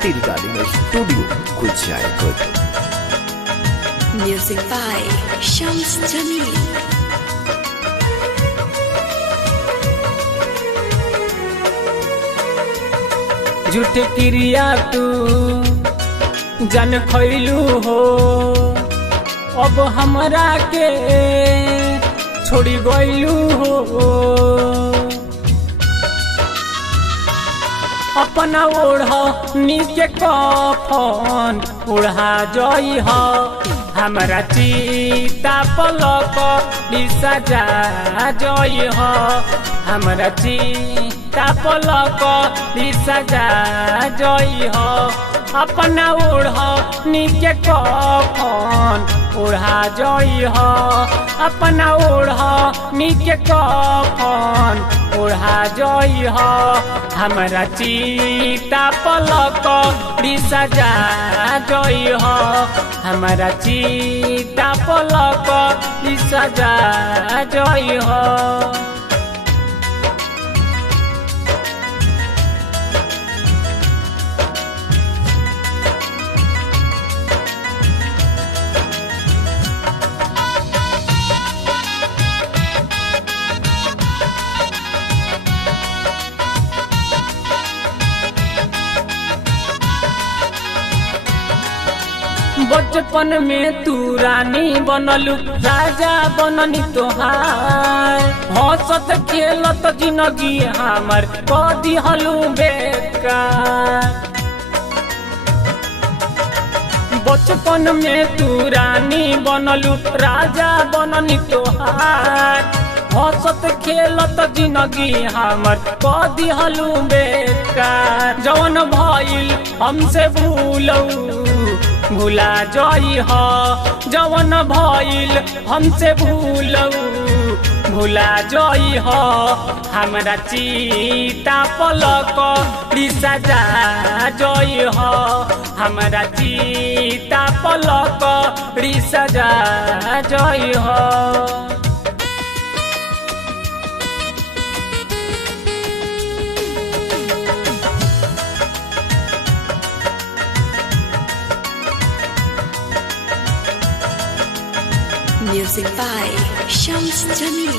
Shanti recording studio Kuchaikot. Music by Shams Jamil. झूठ क्रिया तू जन खैलू हो, अब हमरा के छोड़ी गइलू हो। अपना ओढ़ नीचे कफन ओढ़ा जई हो, हमरा चिता पलक सजा जई हो। हमरा चिता पलक सजा जई हो, अपना ओढ़ नीचे कफन ओढ़ा जई हो। अपना ओढ़ नीचे कफन ओढ़ा जई हो, हमरा चिता पलक सजा जई हो। हमरा चिता पलक सजा जई हो। बचपन में तू रानी बनलू, राजा बननी तोहार। हंसत खेलत जिंदगी हमर कर दिहलू बेकार। बचपन में तू रानी बनलू, राजा बननी तोहार। हंसत खेलत जिंदगी हमर कर दिहलू बेकार। जवन भइल हमसे भूलऊ भुला जई हो, जवन भइल हमसे भूलऊ भुला जई हो। हमरा चिता पलक सजा जई हो। हमरा चिता पलक सजा जई हो। Music by Shams Jamil.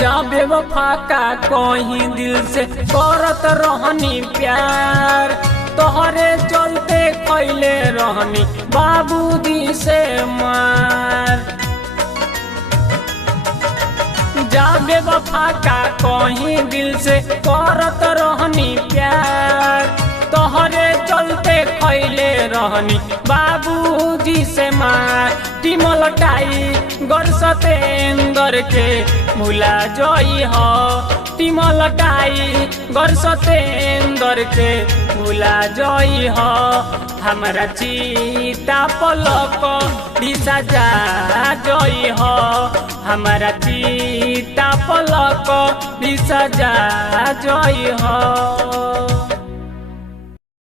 जाबे वफा का कहीं दिल से करत रहनी प्यार, तोहरे चलते खैले रहनी बाबूजी से मार। जाबे वफा का कहीं दिल से करत रहनी प्यार, तोहरे चलते खैले रहनी बाबूजी से मार। टिमलटाई गर सतेंदर के भुला जई हो। टिमलटाई गर सतेंदर के भुला जई हो। हमरा चिता पलक सजा जई हो। हमरा चिता पलक सजा जई हो।